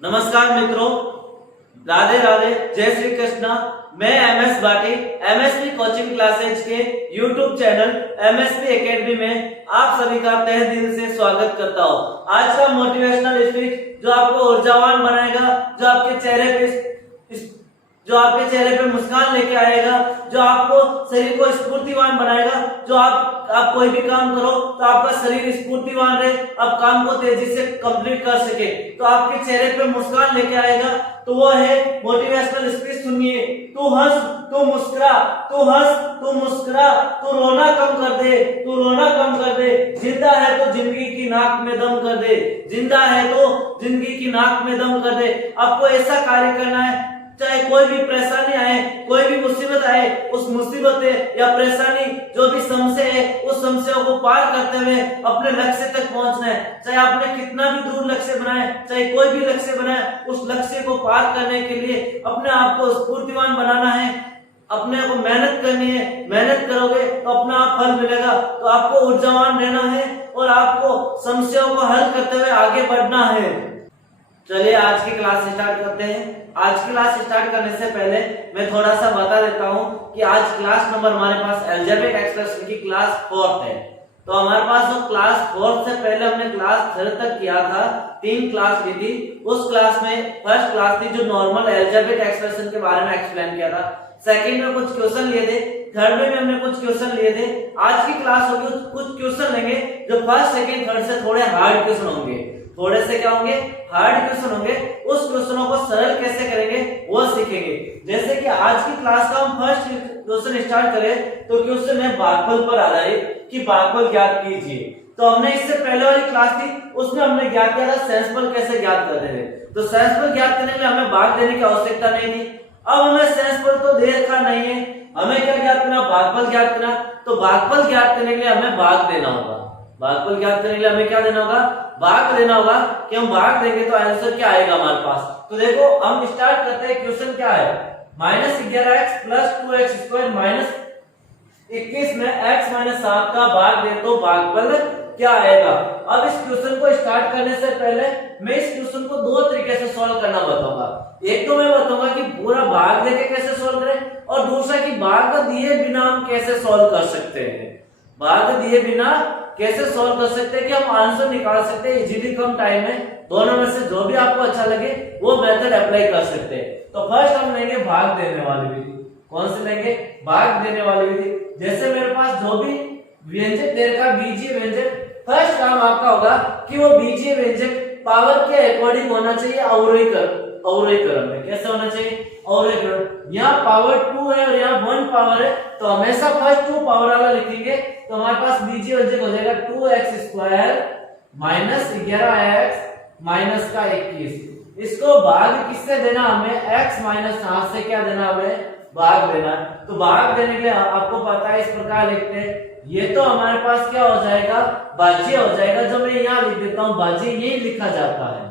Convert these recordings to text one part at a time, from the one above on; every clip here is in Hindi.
नमस्कार मित्रों, राधे राधे, जय श्री कृष्णा। मैं MS Bhati MSP coaching classes के यूट्यूब चैनल एमएसपी एकेडमी में आप सभी का तहे दिल से स्वागत करता हूँ। आज का मोटिवेशनल स्पीच जो आपको ऊर्जावान बनाएगा, जो आपके चेहरे पे मुस्कान लेके आएगा, जो आपको शरीर को स्फूर्तिवान बनाएगा। जो आप कोई भी काम करो तो आपका शरीर स्फूर्तिवान रहे, आप काम को तेजी से कंप्लीट कर सके, तो आपके चेहरे पे मुस्कान लेके आएगा। तो वो है मोटिवेशनल स्पीच। सुनिए, तू हंस, तू मुस्कुरा, तू हंस, तू मुस्कुरा, तू रोना कम कर दे, तू रोना कम कर दे। जिंदा है तो जिंदगी की नाक में दम कर दे, जिंदा है तो जिंदगी की नाक में दम कर दे। आपको ऐसा कार्य करना है, चाहे कोई भी परेशानी आए, कोई भी मुसीबत आए, उस मुसीबत या परेशानी जो भी समस्या है, उस समस्या को पार करते हुए अपने लक्ष्य तक पहुंचना है। चाहे आपने कितना भी दूर लक्ष्य बनाए, चाहे कोई भी लक्ष्य बनाए, उस लक्ष्य को पार करने के लिए अपने आप को स्फूर्तिवान बनाना है, अपने को मेहनत करनी है। मेहनत करोगे तो अपना आप फल मिलेगा। तो आपको ऊर्जावान रहना है और आपको समस्याओं को हल करते हुए आगे बढ़ना है। चलिए आज की क्लास स्टार्ट करते हैं। आज की क्लास स्टार्ट करने से पहले मैं थोड़ा सा बता देता हूं कि आज क्लास नंबर हमारे पास अलजेब्रिक एक्सप्रेशन की क्लास 4 है। तो हमारे पास जो क्लास 4 से पहले हमने क्लास 3 तक किया था, 3 क्लास ली थी। उस क्लास में फर्स्ट क्लास थी जो नॉर्मल अलजेब्रिक एक्सप्रेशन के बारे में एक्सप्लेन किया था। सेकंड में कुछ क्वेश्चन लिए थे, थर्ड में भी हमने कुछ क्वेश्चन लिए थे। आज की क्लास होगी कुछ क्वेश्चन लेंगे जो फर्स्ट सेकंड थर्ड से थोड़े हार्ड क्वेश्चन होंगे। थोड़े से क्या होंगे? हार्ड क्वेश्चन होंगे। उस क्वेश्चनों को सरल कैसे करेंगे वो सीखेंगे। जैसे कि आज की क्लास का हम फर्स्ट क्वेश्चन स्टार्ट करें तो क्वेश्चन है भागफल पर आधारित कि भागफल ज्ञात कीजिए। तो हमने इससे पहले वाली क्लास थी, उसमें हमने ज्ञात किया था सेंसफल कैसे ज्ञात करते हैं। तो सेंसफल ज्ञात करने के लिए हमें भाग देने की आवश्यकता नहीं थी। अब हमें सेंसफल तो दे रखा नहीं है, हमें क्या ज्ञात करना? भागफल ज्ञात करना। तो भागफल ज्ञात करने के लिए हमें भाग देना होगा। भागफल ज्ञात करने के लिए हमें क्या देना होगा? भाग देना होगा। कि हम भाग देंगे तो आंसर क्या आएगा हमारे पास। तो देखो हम स्टार्ट करते हैं। क्वेश्चन क्या है? -11x + 2x² - 21 में x - 7 का भाग दे तो भागफल क्या आएगा। अब इस क्वेश्चन को स्टार्ट करने से पहले मैं इस क्वेश्चन को दो तरीके से सॉल्व करना बताऊंगा। एक तो मैं बताऊंगा कि पूरा भाग देके कैसे सॉल्व करें, और दूसरा कि भाग दिए बिना हम कैसे सॉल्व कर सकते हैं। भाग दिए बिना कैसे सॉल्व कर सकते हैं कि हम आंसर निकाल सकते हैं इजीली कम टाइम में। दोनों में से जो भी आपको अच्छा लगे वो मेथड अप्लाई कर सकते हैं। तो फर्स्ट हम लेंगे भाग देने वाली विधि। कौन सी लेंगे? भाग देने वाली विधि। जैसे मेरे पास जो भी व्यंजक दे रखा बीजीय व्यंजक, फर्स्ट काम आपका होगा कि वो बीजीय व्यंजक पावर के अकॉर्डिंग होना चाहिए अवरोही क्रम में। कैसे होना चाहिए? अवरोही क्रम। यहाँ पावर 2 है और यहाँ 1 पावर है, तो हमेशा फर्स्ट 2 पावर वाला लिखेंगे। तो हमारे पास बीजीय व्यंजक हो जाएगा 2x² - 11x - 21। इसको भाग किससे देना? हमें x - 7 से क्या देना? हमें भाग देना। तो भाग देने के लिए आपको पता है इस प्रकार लिखते हैं। ये तो हमारे पास क्या हो जाएगा? भाज्य हो जाएगा। जो मैं यहाँ लिख देता हूँ भाज्य, यही लिखा जाता है।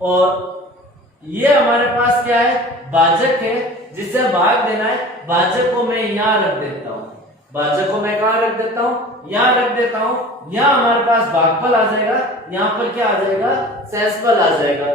और ये हमारे पास क्या है? भाजक है जिसे भाग देना है। भाजक को मैं यहाँ रख देता हूँ। भाजक को मैं कहाँ रख देता हूँ? यहाँ रख देता हूँ। यहाँ हमारे पास भागफल आ जाएगा, यहाँ पर क्या आ जाएगा? सेंसफल आ जाएगा।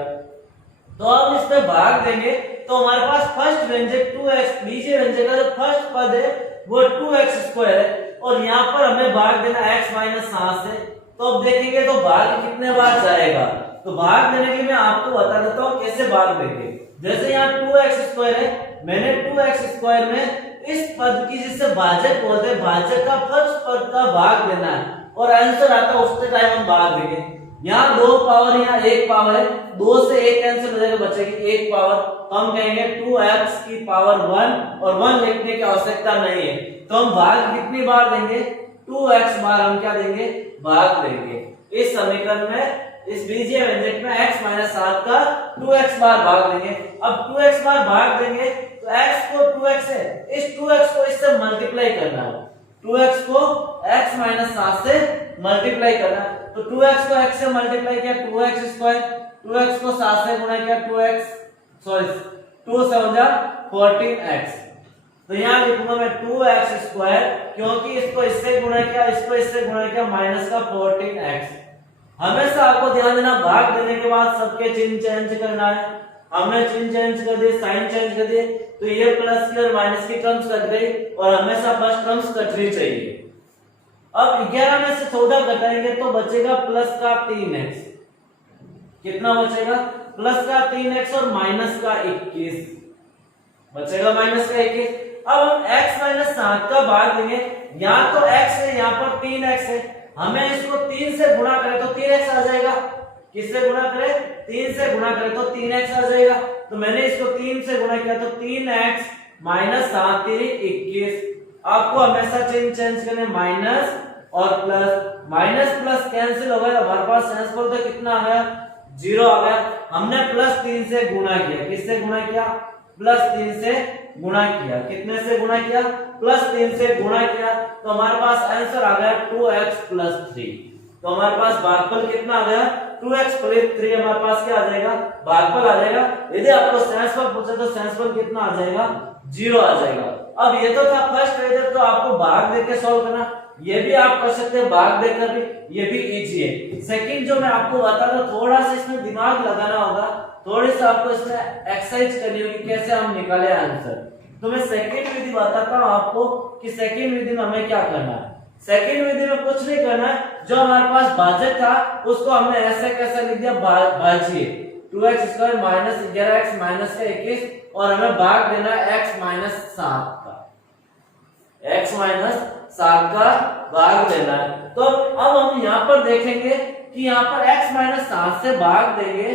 तो अब इसमें भाग देंगे तो हमारे पास फर्स्ट व्यंजक 2x, बीजीय व्यंजक का जो फर्स्ट पद है वो 2x² है, और यहाँ पर हमें भाग देना x - 7 से। तो अब देखेंगे तो भाग कितने बार जाएगा। तो भाग देने के लिए मैं आपको बता देता हूँ कैसे भाग देंगे। जैसे यहाँ 2x² है, मैंने 2x² में इस पद की जिससे भाजक बोलते हैं, भाजक का फर्स्ट पद का भाग देना है और आंसर आता है उस टाइम हम भाग देंगे। यहाँ 2 पावर, यहाँ 1 पावर है, 2 से 1 कैंसिल हो जाएगा, बचेगी 1 पावर। तो हम कहेंगे 2x की पावर 1, और 1 लिखने की आवश्यकता नहीं है। तो हम भाग कितनी बार देंगे? 2x बार हम क्या देंगे? भाग देंगे। इस समीकरण में, इस बीजीय व्यंजक में x - 7 का 2x बार भाग देंगे। अब 2x बार भाग देंगे तो x को 2x है, इस 2x को इससे मल्टीप्लाई करना है। 2x को x - 7 से मल्टीप्लाई करना है। तो 2x को x से मल्टीप्लाई किया 2x², 2x को 7 से गुणा किया 2 से हो जा 14x। तो यहाँ लिखूंगा मैं 2x², क्योंकि इसको इससे गुणा किया, इसको इससे गुणा किया, माइनस का 14x। हमेशा आपको ध्यान देना, भाग देने के बाद सबके चिन्ह चेंज करना है। हमने चिन्ह चेंज कर दिए, साइन चेंज कर दिए, तो ये प्लस की और माइनस की टर्म्स कट गई और हमेशा फर्स्ट टर्म्स कटनी चाहिए। अब 11 में से 14 घटाएंगे तो बचेगा प्लस का 3x। कितना बचेगा? प्लस का 3x और माइनस का 21 बचेगा, माइनस का 21। अब हम x माइनस 7 का भाग देंगे, यहाँ तो x है, यहाँ पर 3x है, हमें इसको 3 से गुणा करें तो 3x आ जाएगा। किससे गुणा करें? 3 से गुणा करें तो 3x आ जाएगा। तो मैंने इसको 3 से गुणा किया तो 3x माइनस 7 3 21। आपको हमेशा चिन्ह चेंज करने, माइनस और प्लस, माइनस प्लस कैंसिल हो गया, हमारे पास सेंस बोल तो कितना आ गया? 0 आ गया। हमने प्लस 3 से गुणा किया, किससे गुणा किया? प्लस 3 से गुणा किया। कितने से गुणा किया? प्लस 3 से गुणा किया, तो हमारे पास आंसर आ गया 2x प्लस 3। तो हमारे पास भागफल कितना आ गया? 2x प्लस 3 हमारे पास क्या आ जाएगा? भागफल आ जाएगा। यदि आपको सेंसफल पूछे तो सेंसफल कितना आ जाएगा? 0 आ जाएगा। अब ये तो था फर्स्ट मेथड, तो आपको भाग देके सॉल्व करना, ये भी आप कर सकते हैं भाग देकर भी, ये भी इजी है। सेकंड जो मैं आपको बता रहा हूं, थोड़ा सा इसमें दिमाग लगाना होगा, थोड़ी सा आपको इसमें एक्सरसाइज करनी होगी कैसे हम निकाले आंसर। तो मैं सेकंड विधि बताता हूं आपको कि सेकंड विधि में हमें क्या करना है। सेकंड विधि में कुछ नहीं करना है, जो हमारे पास भाजक था उसको हमने ऐसे कैसे लिख दिया, भाजिए 2x square minus 11x minus का 21, और हमें भाग देना x माइनस 7 का, x माइनस 7 का भाग देना है। तो अब हम यहाँ पर देखेंगे कि यहाँ पर x माइनस 7 से भाग देंगे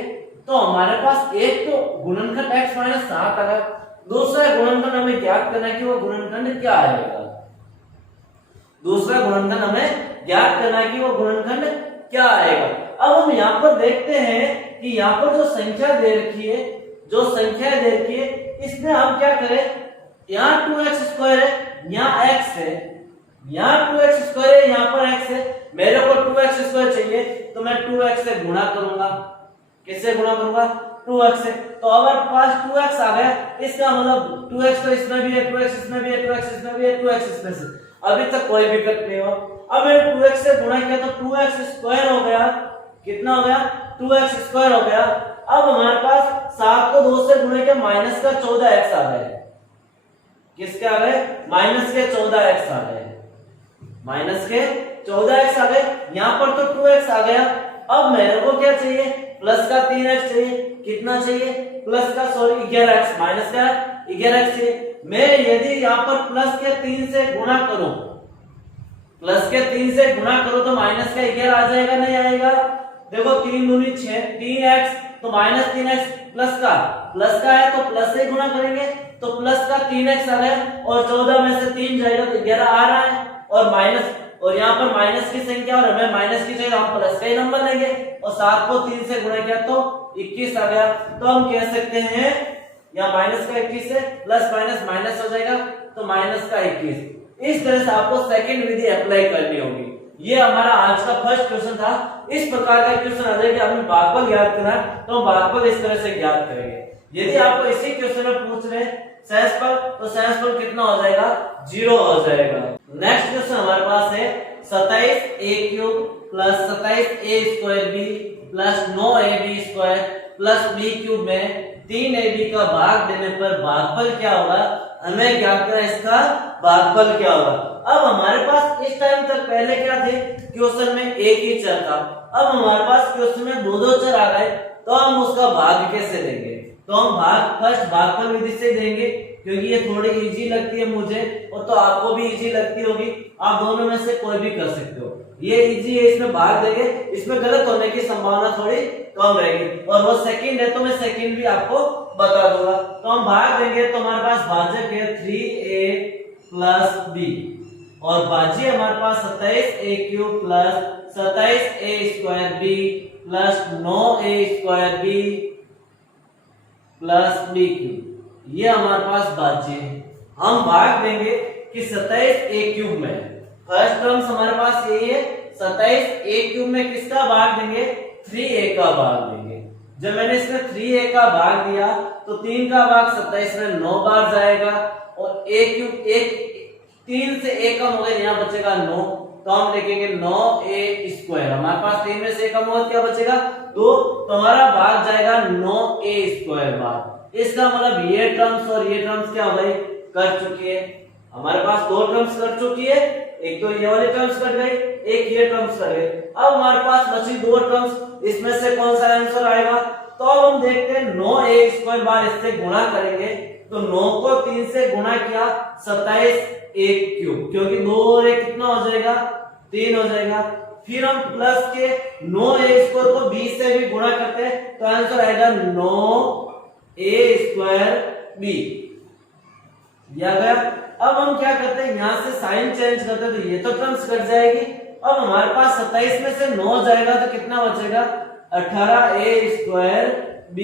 तो हमारे पास एक तो गुणनखंड x माइनस 7 आ गया, दूसरा गुणनखंड हमें ज्ञात करना है कि वो गुणनखंड क्या आएगा। दूसरा गुणनखंड हमें ज्ञात करना है कि वो गुणनखंड क्या आएगा। अब हम यहाँ पर देखते हैं कि यहाँ पर जो संख्या दे रखी है, जो संख्या दे रखी है, इसमें हम क्या करें, यहाँ 2x स्क्वायर है, यहाँ x है, यहाँ 2x स्क्वायर है, यहाँ पर x है, मेरे को 2x स्क्वायर चाहिए तो मैं 2x से गुणा करूंगा। किससे गुणा करूंगा? 2x से। तो हमारे पास 2x आ गया, इसका मतलब 2x तो इसमें भी है, 2x इसमें भी है, 2x इसमें भी है, 2x इसमें से, अभी तक कोई दिक्कत नहीं हो। अब मैंने 2x से गुणा किया तो 2x स्क्वायर हो गया, कितना हो गया? 2x स्क्वायर हो गया। अब हमारे पास 7 को 2 से गुणा किया, माइनस का 14x आ गए। किसके आ गए? माइनस के 14x आ गए, माइनस के 14x आ गए। यहाँ पर तो 2x आ गया। अब मेरे को क्या चाहिए? प्लस का 3x चाहिए। कितना चाहिए? प्लस का 11x, माइनस का 11x चाहिए। मैं यदि यहाँ पर प्लस के 3 से गुणा करूं, प्लस के 3 से गुणा करूं तो माइनस का 11 आ जाएगा, नहीं आएगा? देखो 3 दूनी 6, 3x तो माइनस 3x, प्लस का है तो प्लस से गुणा करेंगे तो प्लस का 3x आ गया, और 14 में से 3 जाएगा तो 11 आ रहा है, और माइनस, और यहाँ पर माइनस की संख्या और हमें माइनस की जगह हम प्लस का ही नंबर लेंगे, और 7 को 3 से गुणा किया तो 21 आ गया। तो हम कह सकते हैं यहाँ माइनस का 21 से प्लस माइनस माइनस हो जाएगा, तो माइनस का 21। इस तरह से आपको सेकंड विधि अप्लाई करनी होगी। ये हमारा आज का फर्स्ट क्वेश्चन था। इस प्रकार का क्वेश्चन आ जाए कि हमें भागफल ज्ञात करना है, तो हम भागफल इस तरह से ज्ञात करेंगे। यदि आपको इसी क्वेश्चन में पूछ रहे सेंसफल, तो सेंसफल कितना हो जाएगा? 0 हो जाएगा। नेक्स्ट क्वेश्चन हमारे पास है 27a³ plus 27a² plus 9ab² plus b³ में 3ab का भाग देने पर भागफल क्या होगा? हमें ज्ञात करना इसका भागफल क्या होगा। अब हमारे पास इस टाइम तक पहले क्या थे, क्वेश्चन में एक ही चर था। अब हमारे पास क्वेश्चन में दो चर आ गए, तो हम उसका भाग कैसे देंगे? तो हम फर्स्ट भागफल विधि से देंगे, क्योंकि ये थोड़ी इजी लगती है मुझे, और तो आपको भी इजी लगती होगी। आप दोनों में से कोई भी कर सकते हो, ये इजी है, इसमें भाग देंगे, इसमें गलत होने की संभावना थोड़ी कम रहेगी। और वो सेकंड है तो मैं सेकंड भी आपको बता दूंगा। तो हम भाग देंगे तो हमारे पास भाजक है 3a प्लस b, और भाज्य हमारे पास 27a³ plus 27a² plus 9a² plus b³, ये हमारे पास भाज्य है। हम भाग देंगे कि 27a³ में, फर्स्ट टर्म्स हमारे पास यही है, 27a³ में किसका भाग देंगे? 3a का भाग देंगे। जब मैंने इसमें 3a का भाग दिया तो 3 का भाग 27 में 9 बार जाएगा, और a³ 3 से a कम हो गया, यहाँ बचेगा 9, तो हम लिखेंगे 9a²। हमारे पास 3 में से कम होगा क्या बचेगा 2, तो हमारा भाग जाएगा 9a² भाग। इसका मतलब ये टर्म्स और ये टर्म्स क्या हो गई, कट चुकी है। हमारे पास 2 टर्म्स कट चुकी है, एक तो ये वाली टर्म्स कट गई, एक ये टर्म्स कट गई। अब हमारे पास बची 2 टर्म्स, इसमें से कौन सा आंसर आएगा, तो अब हम देखते हैं 9a² बार इससे गुणा करेंगे, तो 9 को 3 से गुणा किया 27a³, क्योंकि 2 और 1 कितना हो जाएगा 3 हो जाएगा। फिर हम प्लस के 9a² को 20 से भी गुणा करते हैं, तो आंसर आएगा 9a²b। या गया। अब हम क्या करते हैं, यहां से साइन चेंज करते हैं, तो ये तो टर्म्स कट जाएगी। अब हमारे पास 27 में से 9 जाएगा तो कितना बचेगा 18a²b,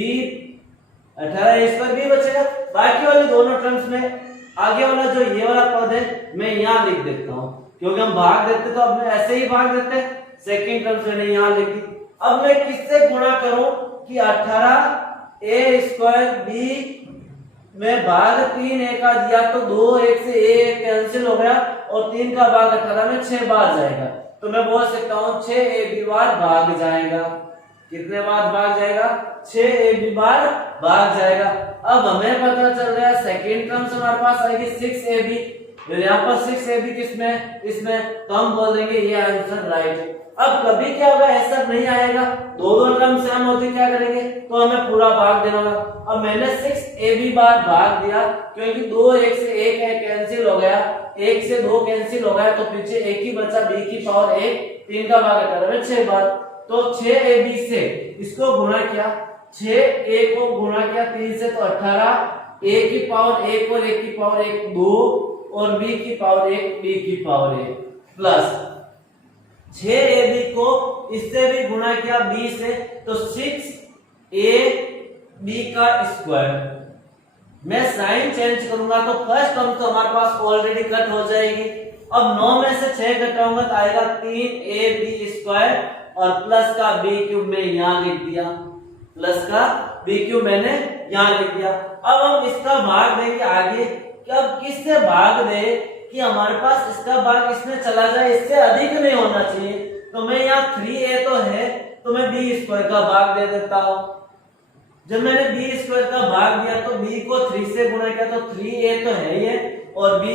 18a²b बचेगा। बाकी वाली दोनों टर्म्स में आगे वाला जो ये वाला पद है मैं यहाँ लिख देता हूँ, क्योंकि हम भाग देते तो अब ऐसे ही भाग देते, सेकंड टर्म्स मैंने यहाँ लिख दी। अब मैं किससे गुणा करूं कि 18a²b में भाग 3 a का दिया, तो 2 1 से a कैंसिल हो गया और 3 का भाग 18 में 6 बार जाएगा, तो मैं बोल सकता हूँ 6ab बार भाग जाएगा। कितने बार भाग जाएगा 6ab बार भाग जाएगा। अब हमें पता चल गया सेकेंड टर्म से हमारे पास आएगी 6ab, यहाँ पर 6ab किसमें, इसमें, तो हम बोल देंगे ये आंसर राइट है। अब कभी क्या होगा ऐसा नहीं आएगा, दो टर्म सेम होते क्या करेंगे, तो हमें पूरा भाग देना होगा। अब मैंने 6ab बार भाग दिया, क्योंकि 2 1 से 1 है कैंसिल हो गया, 1 से 2 कैंसिल हो गया, तो पीछे 1 ही बचा, b की पावर 1, 3 का भाग 18 में 6 बार, तो 6ab से इसको गुणा किया, 6a को गुणा किया 3 से, तो 18, a की पावर 1 और 1 की पावर 1 2, और b की पावर 1 b की पावर 1, प्लस 6ab को इससे भी गुणा किया b से, तो 6ab का स्क्वायर। मैं साइन चेंज करूंगा तो फर्स्ट टर्म तो हमारे पास ऑलरेडी कट हो जाएगी। अब 9 में से 6 घटाऊंगा तो आएगा 3ab² और प्लस का b³ में यहां लिख दिया, प्लस का b³ मैंने यहां लिख दिया। अब हम इसका भाग देंगे आगे कि अब किससे भाग दे कि हमारे पास इसका भाग इसमें चला जाए, इससे अधिक नहीं होना चाहिए, तो मैं यहाँ 3a तो है, तो मैं b² का भाग दे देता हूं। जब मैंने b² का भाग दिया तो b को 3 से गुणा किया, तो 3a तो है ये, और b²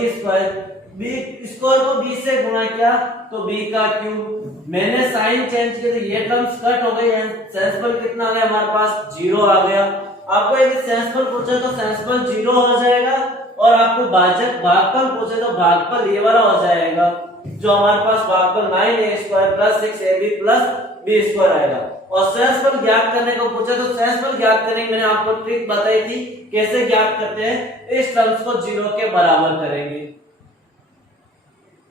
को b से गुणा किया तो b का क्यूब। मैंने साइन चेंज किया तो ये टर्म्स कट हो गई, सेंसफल कितना आ गया हमारे पास 0 आ गया। आपको यदि सेंसफल पूछे तो सेंसफल 0 हो जाएगा, और आपको भाजक भागफल पूछे तो भागफल ये वाला हो जाएगा, जो हमारे पास् भागफल 9a² plus 6ab plus b² आएगा। और सेंसफल ज्ञात करने को पूछे तो सेंसफल ज्ञात करने की मैंने आपको ट्रिक बताई थी, कैसे ज्ञात करते हैं, इस टर्म्स को 0 के बराबर करेंगे,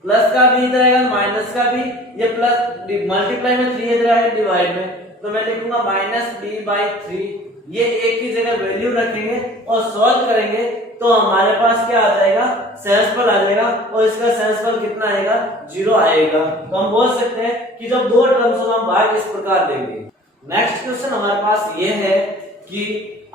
प्लस का भी इधर आएगा माइनस का भी, ये प्लस मल्टीप्लाई में 3 इधर आएगा डिवाइड में, तो मैं लिखूंगा -b/3, ये एक की जगह वैल्यू रखेंगे और सॉल्व करेंगे तो हमारे पास क्या आ जाएगा सेंसफल आ जाएगा, और इसका सेंसफल कितना आएगा 0 आएगा। तो हम बोल सकते हैं कि जब दो टर्म्स हो हम भाग इस प्रकार देंगे। नेक्स्ट क्वेश्चन हमारे पास ये है कि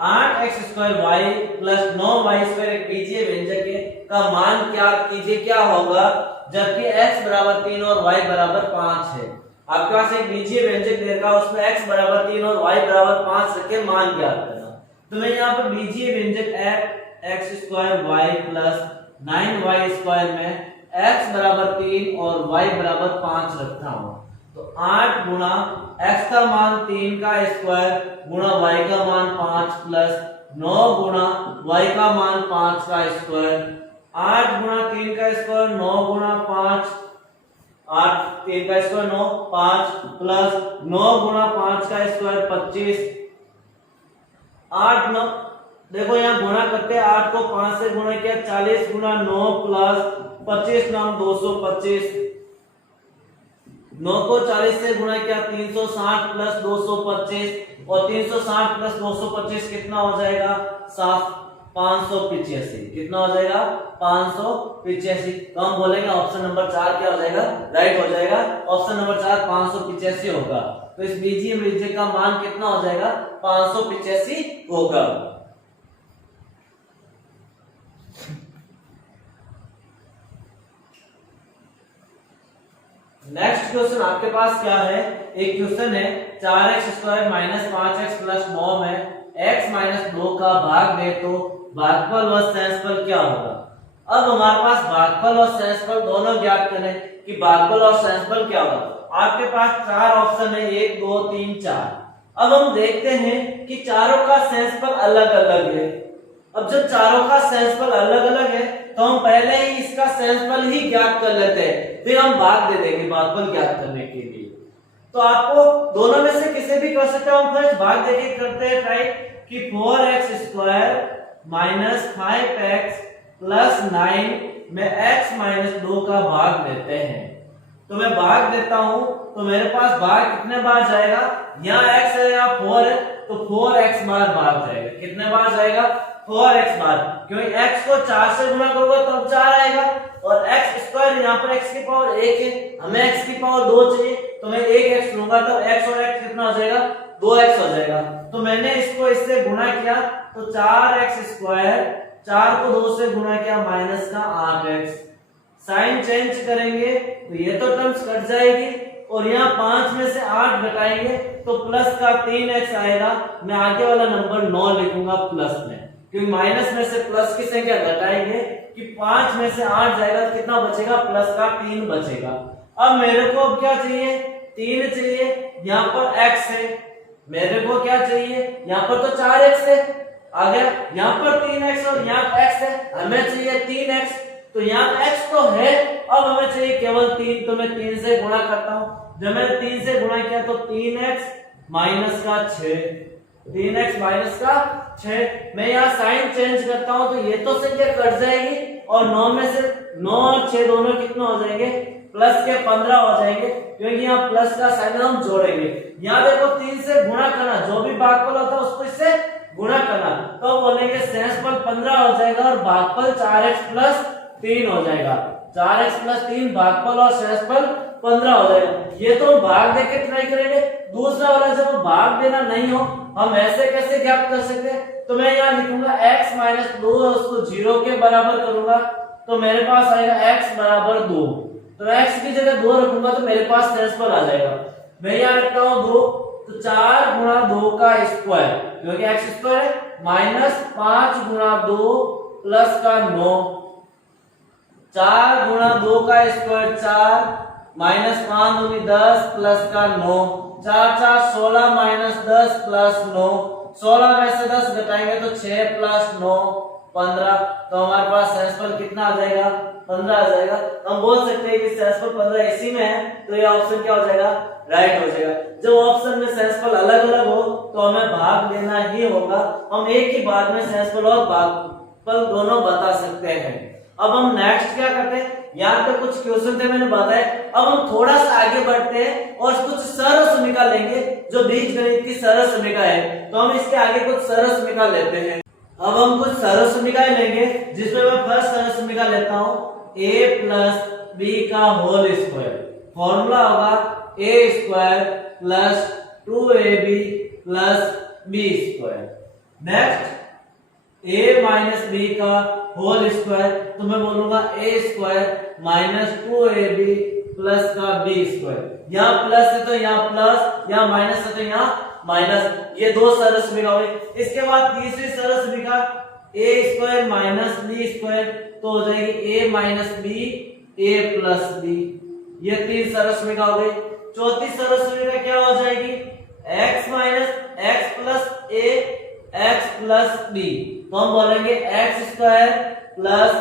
8x² प्लस 9y² एक बीजीय व्यंजक का मान क्या कीजिए क्या होगा जबकि x बराबर 3 और y बराबर 5 है। आपके पास एक बीजीय व्यंजक दे रखा है, उसमें x बराबर 3 और y बराबर 5 रखे मान ज्ञात करना। तो मैं यहाँ पर बीजीय व्यंजक x² y प्लस 9y² में x बराबर 3 और y बराबर 5 रखता हूँ। तो 8 गुणा x का मान 3 का स्क्वायर गुणा y का मान 5 प्लस 9 गुणा y का मान 5 का स्क्वायर, 8 गुणा 3 का स्क्वायर 9 गुणा 5, 8 3 का स्क्वायर 9 5 प्लस 9 गुणा 5 का स्क्वायर 25, 8 9 देखो यहाँ गुणा करते हैं, 8 को 5 से गुणा किया 40 गुणा 9 प्लस 25 9 225, 9 को 40 से गुणा किया 360 प्लस 225, और 360 प्लस 225 कितना हो जाएगा 585, कितना हो जाएगा 585। तो हम बोलेंगे ऑप्शन नंबर 4 क्या हो जाएगा राइट हो जाएगा, ऑप्शन नंबर 4 585 होगा। तो इस बीजीय व्यंजक का मान कितना हो जाएगा 585 होगा। नेक्स्ट क्वेश्चन आपके पास क्या है, एक क्वेश्चन है 4x² माइनस 5x प्लस 9 में x माइनस 2 का भाग दे तो भागफल व शेषफल क्या होगा। अब हमारे पास भागफल और शेषफल दोनों ज्ञात करें कि भागफल और शेषफल क्या होगा। आपके पास चार ऑप्शन है, 1 2 3 4। अब हम देखते हैं कि चारों का शेषफल अलग अलग है। अब जब चारों का शेषफल अलग अलग है तो हम पहले ही इसका शेषफल ही ज्ञात कर लेते हैं, फिर हम भाग दे देंगे भागफल ज्ञात करने के लिए। तो आपको दोनों में से किसी भी कर सकते हो। हम फर्स्ट भाग देके करते हैं ट्राई कि 4x² माइनस 5x प्लस 9 में x माइनस 2 का भाग देते हैं। तो मैं भाग देता हूं तो मेरे पास भाग कितने बार जाएगा, यहाँ x है यहाँ 4 है तो 4x बार भाग जाएगा। कितने बार जाएगा, 4x बार, क्योंकि x को 4 से गुणा करोगे तब 4 आएगा और x² यहाँ पर x की पावर 1 है, हमें x की पावर 2 चाहिए तो मैं 1x लूंगा तब x और x कितना हो जाएगा, 2x हो जाएगा। तो मैंने इसको इससे गुणा किया तो 4x², 4 को 2 से गुणा किया माइनस का 8x। साइन चेंज करेंगे तो ये तो टर्म्स कट जाएगी और यहाँ 5 में से 8 घटाएंगे तो प्लस का 3x आएगा। मैं आगे वाला नंबर 9 लिखूंगा प्लस में, क्योंकि माइनस में से प्लस की संख्या घटाएंगे कि 5 में से 8 जाएगा तो कितना बचेगा, प्लस का 3 बचेगा। अब मेरे को अब क्या चाहिए, 3 चाहिए, यहाँ पर x है, मेरे को क्या चाहिए, यहाँ पर तो 4x है आ गया, यहाँ पर 3x और यहाँ x है, हमें चाहिए 3x। तो यहाँ x तो है, अब हमें चाहिए केवल 3, तो मैं 3 से गुणा करता हूं। जब मैंने 3 से गुणा किया तो 3x माइनस का 6, 3x माइनस का 6। मैं यहाँ साइन चेंज करता हूं तो ये तो संख्या कट जाएगी और 9 में से 9 और 6 दोनों कितना हो जाएंगे, प्लस के 15 हो जाएंगे, क्योंकि यहाँ प्लस का साइन हम जोड़ेंगे। यहाँ देखो 3 से गुणा करना, जो भी भागफल होता है उसको इससे गुणा करना, तो बोलेंगे शेषफल 15 हो जाएगा और भागफल 4x प्लस 3 हो जाएगा। 4x प्लस 3 भागफल और शेषफल 15 हो जाएगा। ये तो हम भाग देके ट्राई करेंगे। दूसरा वाला जब भाग देना नहीं हो हम ऐसे कैसे ज्ञात कर सकते हैं, तो मैं यहाँ लिखूंगा x माइनस 2 उसको 0 के बराबर करूंगा तो मेरे पास आएगा x बराबर 2। तो x की जगह 2 रखूंगा तो मेरे पास शेषफल आ जाएगा। मैं यहाँ रखता हूँ 2, तो 4 गुणा 2 का स्क्वायर, क्योंकि x² है, माइनस 5 गुणा 2 प्लस का 9, 4 गुणा 2 का स्क्वायर 4 माइनस 5 दूनी 10 प्लस का 9, 4 4 16 माइनस 10 प्लस 9, 16 में से 10 घटाएंगे तो 6 प्लस 9 15। तो हमारे पास शेषफल कितना आ जाएगा, 15 आ जाएगा। हम बोल सकते हैं कि शेषफल 15 इसी में है, तो ये ऑप्शन क्या हो जाएगा, राइट हो जाएगा। जब ऑप्शन में शेषफल अलग अलग हो तो हमें भाग देना ही होगा। हम एक ही बार में शेषफल और भागफल दोनों बता सकते हैं। अब हम नेक्स्ट क्या करते हैं, यहाँ पे कुछ क्वेश्चन थे मैंने बताया। अब हम थोड़ा सा आगे बढ़ते हैं और कुछ सरल समीकरण लेंगे, जो बीजगणित की सरल समीकरण है। तो हम इसके आगे कुछ सरल समीकरण लेते हैं। अब हम कुछ सरल समीकरण लेंगे, जिसमें मैं फर्स्ट सरल समीकरण लेता हूँ a प्लस बी का होल स्क्वायर। फॉर्मूला होगा a² plus 2ab plus B square. Next a minus B का होल स्क्वायर, तो मैं बोलूंगा a² माइनस 2ab प्लस का b स्क्वायर। यहाँ प्लस है तो यहाँ प्लस, यहाँ माइनस है तो यहाँ माइनस। ये दो सरल समीकरण हो गए। इसके बाद तीसरी सरल समीकरण a² माइनस b स्क्वायर, तो हो जाएगी a minus B a plus B. ये तीन सरल समीकरण हो गई। चौथी सरल समीकरण क्या हो जाएगी, x minus x plus a x plus b। तो हम बोलेंगे x² plus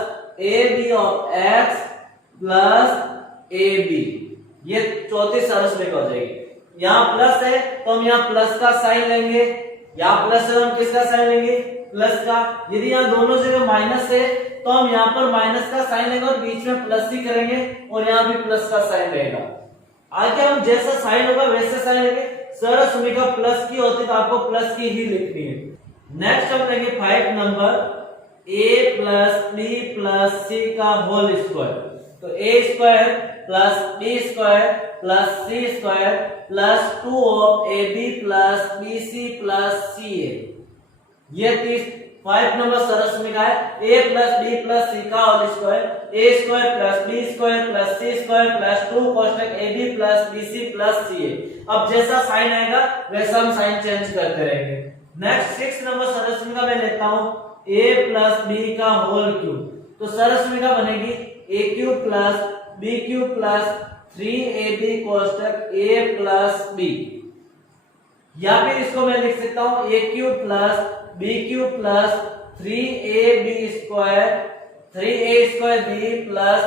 ab of x plus ab। ये चौथी सरल समीकरण हो जाएगी। यहाँ प्लस है तो हम यहाँ प्लस का साइन लेंगे, यहाँ प्लस है तो हम किसका साइन लेंगे, प्लस का। यदि यहाँ दोनों जगह माइनस है तो हम यहाँ पर माइनस का साइन लेंगे और बीच में प्लस ही करेंगे और यहाँ भी प्लस का साइन रहेगा। आगे हम जैसा साइन होगा वैसे साइन लेंगे। सरल समीकरण प्लस की होती तो आपको प्लस की ही लिखनी है। नेक्स्ट हम लेंगे 5 number a plus B plus C का होल स्क्वायर। तो a² plus b² plus c² plus 2 of ab plus bc plus ca। ये 5 नंबर सरल समीकरण है a plus b plus c का whole square a square plus b square plus c square plus 2 कोष्टक ab plus bc plus ca। अब जैसा साइन आएगा वैसा हम साइन चेंज करते रहेंगे। नेक्स्ट 6 नंबर सरल समीकरण मैं लेता हूं a प्लस b का होल क्यूब। तो सरल समीकरण बनेगी a cube plus b cube plus 3ab कोष्टक a plus b, या फिर इसको मैं लिख सकता हूं a cube plus b cube plus 3ab square 3a square b plus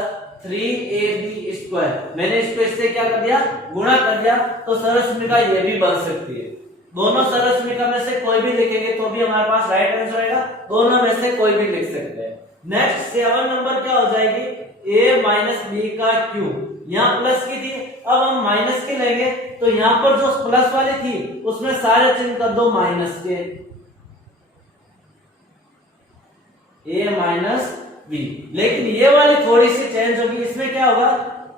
3ab square. मैंने इसको इससे क्या कर दिया, गुणा कर दिया। तो सरल समीकरण ये भी बन सकती है। दोनों सरल समीकरण में से कोई भी लिखेंगे तो भी हमारे पास राइट आंसर आएगा, दोनों में से कोई भी लिख सकते हैं। नेक्स्ट 7 नंबर क्या हो जाएगी, a माइनस b का क्यूब। यहाँ प्लस की थी, अब हम माइनस की लेंगे तो यहाँ पर जो प्लस वाली थी उसमें सारे चिन्ह कर दो माइनस के, a माइनस b। लेकिन ये वाली थोड़ी सी चेंज होगी, इसमें क्या होगा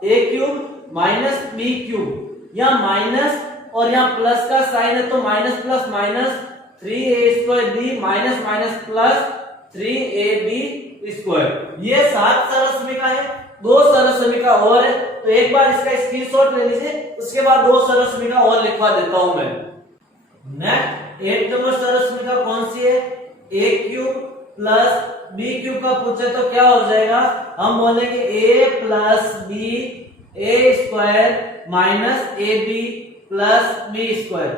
a cube minus b cube, यहाँ माइनस और यहाँ प्लस का साइन है तो minus plus minus 3a square b minus minus plus 3ab square. ये 7 सरल समीकरण है, 2 सरल समीकरण और है, तो एक बार इसका स्क्रीनशॉट ले लीजिए, उसके बाद 2 सरल समीकरण और लिखवा देता हूं मैं। नेक्स्ट 8 नंबर सरल समीकरण कौन सी है, a cube plus b cube का पूछे तो क्या हो जाएगा, हम बोलेंगे a plus b a square minus ab plus b square.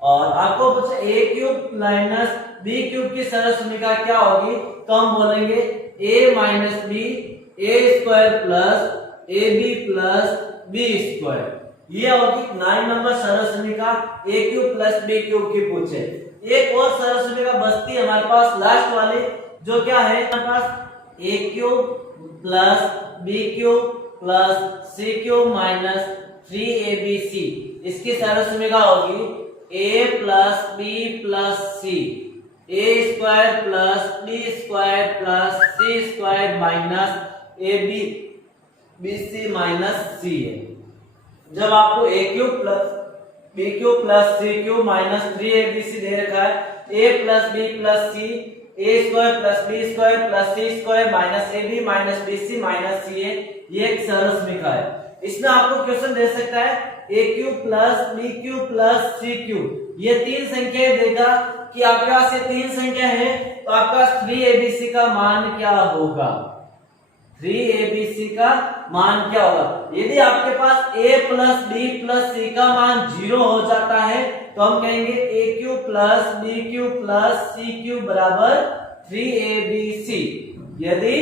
और आपको पूछे a cube minus b cube की सरल समीकरण क्या होगी, तो हम बोलेंगे a minus b a square plus ab plus b square. ये होगी 9 नंबर सरल समीकरण a cube plus b cube की पूछे। एक और सरल समीकरण बचती है हमारे पास लास्ट वाली, जो क्या है हमारे पास a cube plus b cube plus c cube minus 3abc। इसकी सरल समीकरण होगी a plus b plus c a square plus b square plus c square minus ab bc minus c है। जब आपको a cube plus b cube plus c cube minus 3abc दे रखा है, a plus b plus c a square plus b square plus c square minus ab minus bc minus c है, ये एक सरल समीकरण है। इसमें आपको क्वेश्चन दे सकता है a cube plus b cube plus c cube, ये 3 संख्याएं देगा कि आपके पास ये 3 संख्या है तो आपका 3abc का मान क्या होगा, 3abc का मान क्या होगा। यदि आपके पास a plus b plus c का मान 0 हो जाता है तो हम कहेंगे a cube plus b cube plus c cube बराबर 3abc। यदि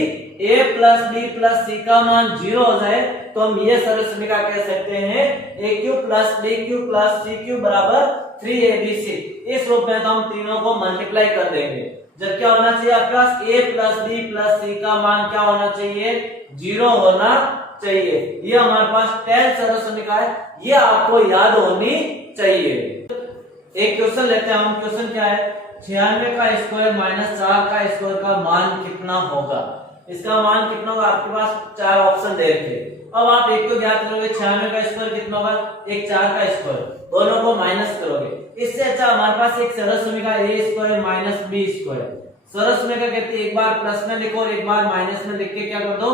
a plus b plus c का मान 0 हो जाए तो हम ये सरल समीकरण कह सकते हैं a cube plus b cube plus c cube बराबर 3abc। इस रूप में तो हम तीनों को मल्टीप्लाई कर देंगे। जब क्या होना चाहिए आपके पास a plus b plus c का मान क्या होना चाहिए, 0 होना चाहिए। ये हमारे पास 10 सरल समीकरण है, ये आपको याद होनी चाहिए। एक क्वेश्चन लेते हैं हम, क्वेश्चन क्या है, 96 का स्क्वायर माइनस 4 का स्क्वायर का मान कितना होगा। इसका मान कितना होगा, आपके पास 4 ऑप्शन दे रखे। अब आप एक को ज्ञात करोगे, 96 का स्क्वायर कितना होगा, एक 4 का स्क्वायर, दोनों को माइनस करोगे। इससे अच्छा हमारे पास एक सरल समीकरण a square minus b square. सरल समीकरण कहते हैं एक बार प्लस में लिखो और एक बार माइनस में लिख के क्या कर दो,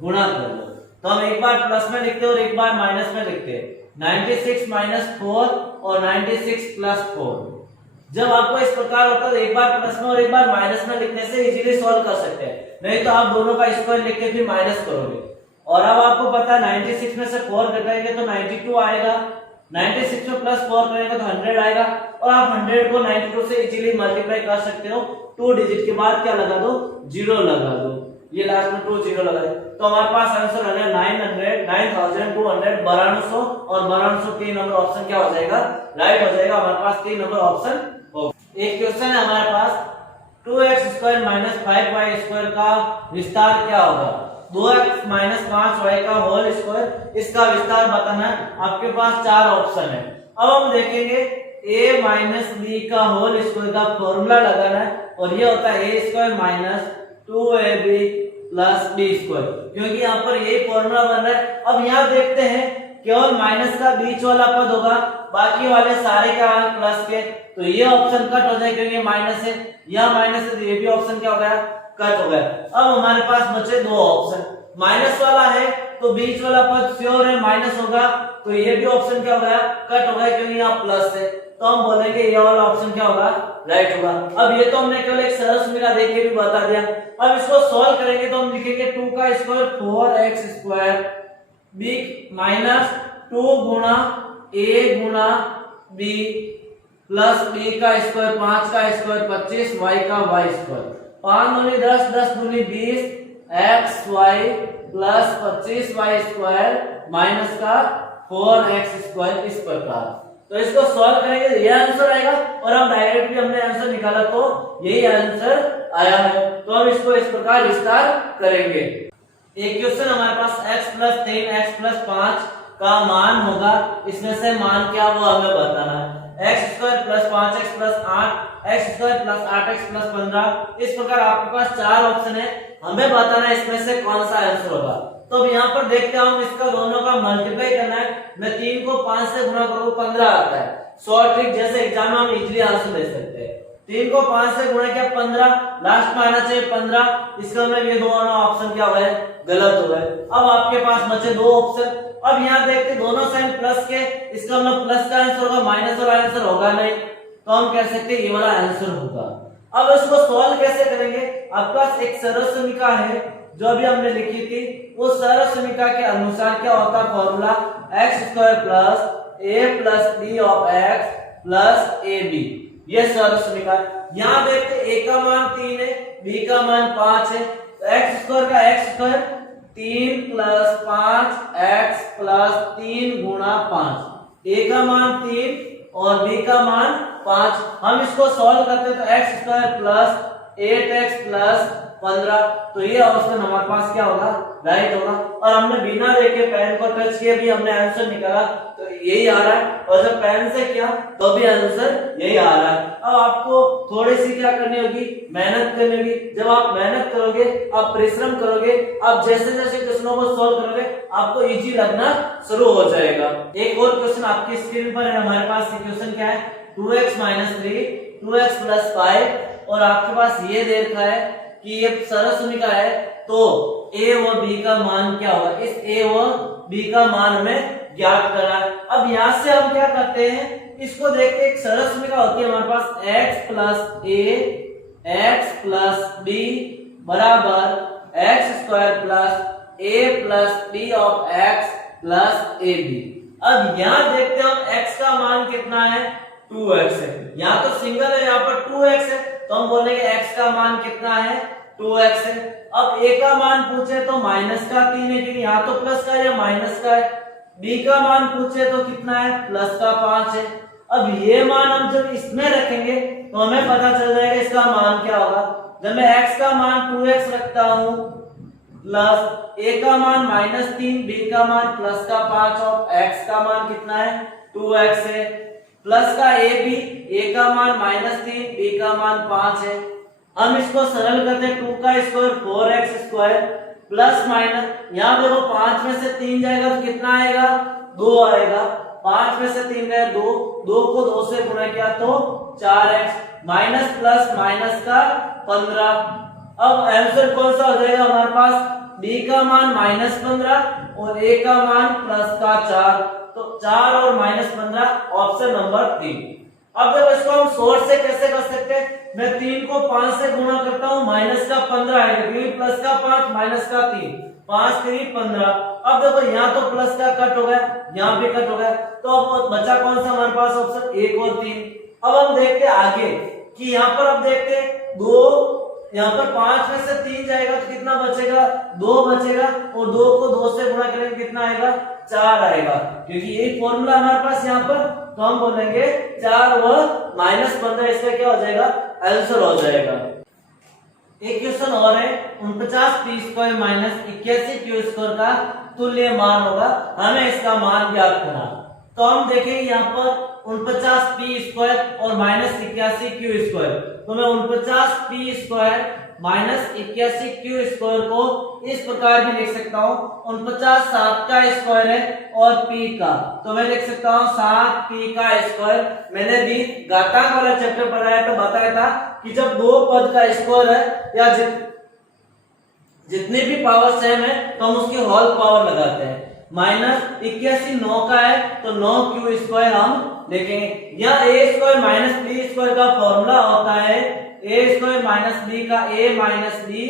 गुणा कर दो। तो हम एक बार प्लस में लिखते हैं और एक बार माइनस में लिखते हैं। 96 माइनस 4 और 96 प्लस 4। जब आपको इस प्रकार होता है तो एक बार प्लस में और एक बार माइनस में लिखने से इजीली सॉल्व कर सकते हैं, नहीं तो आप दोनों का स्क्वायर लिख के फिर माइनस करोगे। और अब आपको पता है 96 में से 4 घटाएंगे तो 92 आएगा, 96 में प्लस 4 करेंगे तो 100 आएगा। और आप 100 को 92 से इजीली मल्टीप्लाई कर सकते हो। 2 डिजिट के बाद क्या लगा दो, 0 लगा दो, ये लास्ट में 2 0 लगा दे तो हमारे पास आंसर आ गया 9200 और 9200 3 नंबर ऑप्शन क्या हो जाएगा, राइट हो जाएगा। हमारे पास 3 नंबर ऑप्शन होगा। एक क्वेश्चन है हमारे पास 2x square minus 5y square का विस्तार क्या होगा। 2x माइनस 5y का होल स्क्वायर, इसका विस्तार बताना है। आपके पास 4 ऑप्शन है। अब हम देखेंगे a माइनस b का होल स्क्वायर का फॉर्मूला लगाना है और ये होता है a square minus 2ab plus b square, क्योंकि यहाँ पर ये फॉर्मूला बन रहा है। अब यहाँ देखते हैं केवल माइनस का बीच वाला पद होगा बाकी वाले सारे क्या है प्लस के, तो ये ऑप्शन कट हो जाए क्योंकि ये माइनस है, यह माइनस है, तो ये भी ऑप्शन क्या हो गया कट हो गया। अब हमारे पास बचे दो ऑप्शन, माइनस वाला है तो बीच वाला पद श्योर है माइनस होगा, तो ये भी ऑप्शन क्या हो गया कट हो गया क्योंकि यहाँ प्लस है, तो हम बोलेंगे ये वाला ऑप्शन क्या होगा राइट होगा। अब ये तो हमने केवल एक सरल समीकरण देख के भी बता दिया। अब इसको सॉल्व करेंगे तो हम लिखेंगे 2 का square 4x square b minus 2 गुणा a गुणा b प्लस b का स्क्वायर 5 का स्क्वायर 25 y का y स्क्वायर 5 दूनी 10 10 दूनी 20 x y plus 25y square minus का 4x स्क्वायर इस प्रकार। तो इसको सॉल्व करेंगे ये आंसर आएगा और हम डायरेक्टली हमने आंसर निकाला तो यही आंसर आया है। तो हम इसको इस प्रकार विस्तार करेंगे। एक क्वेश्चन हमारे पास x प्लस 3x प्लस 5 का मान होगा, इसमें से मान क्या वो हमें बताना है। x square plus 5x plus 8 x square plus 8x plus 15, इस प्रकार आपके पास चार ऑप्शन है, हमें बताना है इसमें से कौन सा आंसर होगा। तो अब यहाँ पर देखते हैं हम इसका दोनों का मल्टीप्लाई करना है। मैं 3 को 5 से गुणा करूँ 15 आता है, शॉर्ट ट्रिक जैसे एग्जाम में हम इजीली आंसर दे सकते हैं। 3 को 5 से गुणा किया 15, लास्ट में आना चाहिए 15, इसका मतलब ये दोनों ऑप्शन क्या हुए गलत हो गए। अब आपके पास बचे दो ऑप्शन। अब यहाँ देखते दोनों साइन प्लस के, इसका मतलब प्लस का आंसर होगा, माइनस वाला आंसर होगा नहीं, तो हम कह सकते हैं ये वाला आंसर होगा। अब इसको सॉल्व कैसे करेंगे, आपके पास एक सरल समीकरण है जो अभी हमने लिखी थी, वो सरल समीकरण के अनुसार क्या होता है formula x square plus a plus b of x plus ab, ये सरल समीकरण। यहाँ देखते a का मान 3 है, b का मान 5 है, तो x स्क्वायर का x square 3 plus 5x plus 3 गुणा 5, a का मान 3 और b का मान 5। हम इसको सॉल्व करते हैं तो x square plus 8x plus 15, तो ये ऑप्शन हमारे पास क्या होगा राइट होगा। और हमने बिना देखे पेन को टच किए भी हमने आंसर निकाला तो यही आ रहा है, और जब पेन से किया तो भी आंसर यही आ रहा है। अब आपको थोड़ी सी क्या करनी होगी, मेहनत करनी होगी। जब आप मेहनत करोगे, आप परिश्रम करोगे, आप जैसे जैसे क्वेश्चनों को सॉल्व करोगे आपको इजी लगना शुरू हो जाएगा। एक और क्वेश्चन आपकी स्क्रीन पर है, हमारे पास ये क्वेश्चन क्या है 2x माइनस 3 2x प्लस 5, और आपके पास ये दे रखा है कि ये सरल समीकरण है, तो a व b का मान क्या होगा, इस a व b का मान हमें ज्ञात करना है। अब यहाँ से हम क्या करते हैं, इसको देखते हैं, एक सरल समीकरण होती है हमारे पास x plus a x plus b बराबर x square plus a plus b of x plus ab। अब यहाँ देखते हैं हम x का मान कितना है 2x है, यहाँ तो सिंगल है, यहाँ पर 2x है, तो हम बोलेंगे x का मान कितना है 2x है। अब a का मान पूछे तो माइनस का 3 है, क्योंकि यहाँ तो प्लस का है या माइनस का है। b का मान पूछे तो कितना है प्लस का 5 है। अब ये मान हम जब इसमें रखेंगे तो हमें पता चल जाएगा इसका मान क्या होगा। जब मैं x का मान 2x रखता हूँ प्लस a का मान -3, b का मान प्लस का 5 और x का मान कितना है 2x है, प्लस का a का मान -3 b का मान 5 है। हम इसको सरल करते हैं, 2 का square 4x square plus minus, यहाँ देखो 5 में से 3 जाएगा तो कितना आएगा 2 आएगा, 5 में से 3 गए 2, 2 को 2 से गुणा किया तो 4x माइनस प्लस माइनस का 15। अब आंसर कौन सा हो जाएगा हमारे पास, b का मान -15 और a का मान प्लस का 4, तो 4 और -15 ऑप्शन नंबर 3। अब जब इसको हम सोर्स से कैसे कर सकते हैं, मैं 3 को 5 से गुणा करता हूँ, माइनस का 15 है क्योंकि प्लस का 5 माइनस का 3, 5 3 15। अब देखो यहाँ तो प्लस का कट हो गया, यहाँ भी कट हो गया, तो अब बचा कौन सा हमारे पास ऑप्शन 1 और 3। अब हम देखते हैं आगे कि यहाँ पर अब देखते हैं 2, यहाँ पर 5 में से 3 जाएगा तो कितना बचेगा 2 बचेगा, और 2 को 2 से गुणा करेंगे कितना आएगा 4 आएगा, क्योंकि यही फॉर्मूला हमारे पास यहाँ पर, तो हम बोलेंगे 4 व -15 इसका क्या हो जाएगा आंसर हो जाएगा। एक क्वेश्चन और है 49 p square minus 81 q square का तुल्य मान होगा, हमें इसका मान ज्ञात करना। तो हम देखेंगे यहाँ पर 49 p स्क्वायर और -81 q स्क्वायर, तो मैं 49 p square minus 81 Q square को इस प्रकार भी लिख सकता हूँ, 49 7 का स्क्वायर है और पी का, तो मैं लिख सकता हूँ 7 पी का स्क्वायर। मैंने भी घातांक वाला चैप्टर पढ़ाया तो बताया था कि जब दो पद का स्क्वायर है या जितनी भी पावर सेम है तो हम उसकी होल पावर लगाते हैं। माइनस 81 9 का है तो 9 क्यू स्क्वायर हम लिखेंगे। या ए स्क्वायर माइनस बी स्क्वायर का फॉर्मूला होता है ए स्क्वायर माइनस बी का ए माइनस बी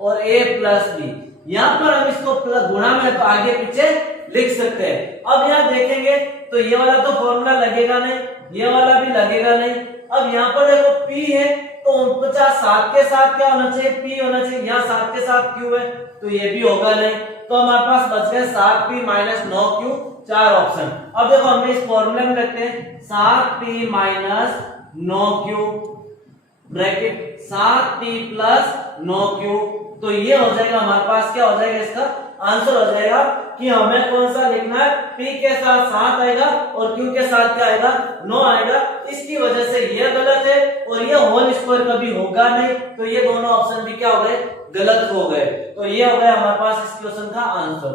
और ए प्लस बी। यहाँ पर हम इसको प्लस गुणा में तो आगे पीछे लिख सकते हैं। अब यहाँ देखेंगे तो ये वाला तो फॉर्मूला लगेगा नहीं, ये वाला भी लगेगा नहीं। अब यहाँ पर देखो P है तो 49 7 के साथ क्या होना चाहिए, P होना चाहिए। यहाँ 7 के साथ Q है तो ये भी होगा नहीं, तो हमारे पास बच गए 7P माइनस 9Q, 4 ऑप्शन। अब देखो हम इस फॉर्मूले में रखते हैं 7P minus 9Q bracket 7P plus 9Q, तो ये हो जाएगा हमारे पास, क्या हो जाएगा इसका आंसर हो जाएगा कि हमें कौन सा लिखना है, P के साथ 7 आएगा और Q के साथ क्या आएगा 9 आएगा। इसकी वजह से ये गलत है और ये होल स्क्वायर कभी होगा नहीं, तो ये दोनों ऑप्शन भी क्या हो गए, गलत हो गए। तो ये हो गया हमारे पास इस क्वेश्चन का आंसर।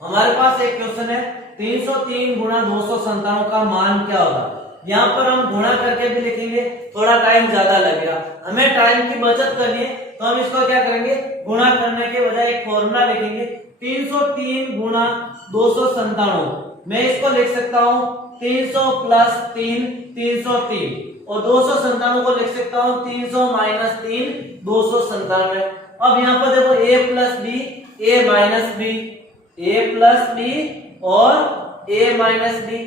हमारे पास एक क्वेश्चन है 303 गुणा 297 का मान क्या होगा। यहाँ पर हम गुणा करके भी लिखेंगे, थोड़ा टाइम ज्यादा लगेगा, हमें टाइम की बचत करनी है तो हम इसको क्या करेंगे, गुणा करने के बजाय एक फॉर्मूला लिखेंगे 303 गुणा 297। मैं इसको लिख सकता हूँ 300 प्लस 3 303 और 297 को लिख सकता हूँ 300 माइनस 3 297। अब यहाँ पर देखो a plus B a minus B, a plus B और a minus B,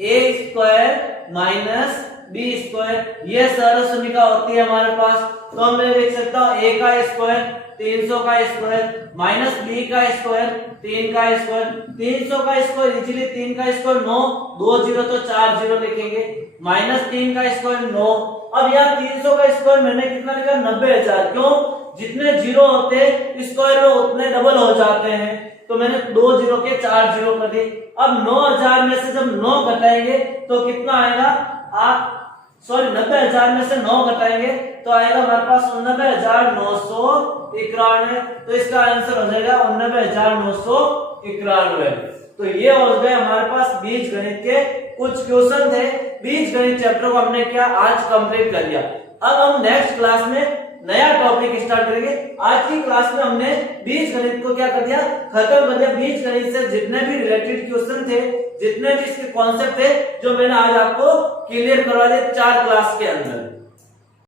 a square minus B square, ये सरसमीका होती है हमारे पास। तो हम लिख सकता हूँ a का स्क्वायर 300 का स्क्वायर माइनस b का स्क्वायर 3 का स्क्वायर, 300 का स्क्वायर इजीली 3 का स्क्वायर 9, 2 जीरो तो 4 जीरो लिखेंगे, माइनस 3 का स्क्वायर 9। अब यहाँ 300 का स्क्वायर मैंने कितना लिखा 90,000, क्यों, जितने जीरो होते हैं स्क्वायर में उतने डबल हो जाते हैं, तो मैंने 2 जीरो के 4 जीरो कर दिए। अब 9,000 में से जब 9 घटाएंगे तो कितना आएगा, 90,000 में से 9 घटाएंगे तो आएगा हमारे पास 89,991, तो इसका आंसर हो जाएगा 89,991। तो ये हो गए हमारे पास बीज गणित के कुछ क्वेश्चन थे। बीज गणित चैप्टर को हमने क्या आज कंप्लीट कर लिया। अब हम नेक्स्ट क्लास में नया टॉपिक स्टार्ट करेंगे। आज की क्लास में हमने बीज गणित को क्या कर दिया, खत्म कर दिया। बीज गणित से जितने भी रिलेटेड क्वेश्चन थे, जितने भी इसके कॉन्सेप्ट थे, जो मैंने आज आपको क्लियर करवा दिए 4 क्लास के अंदर।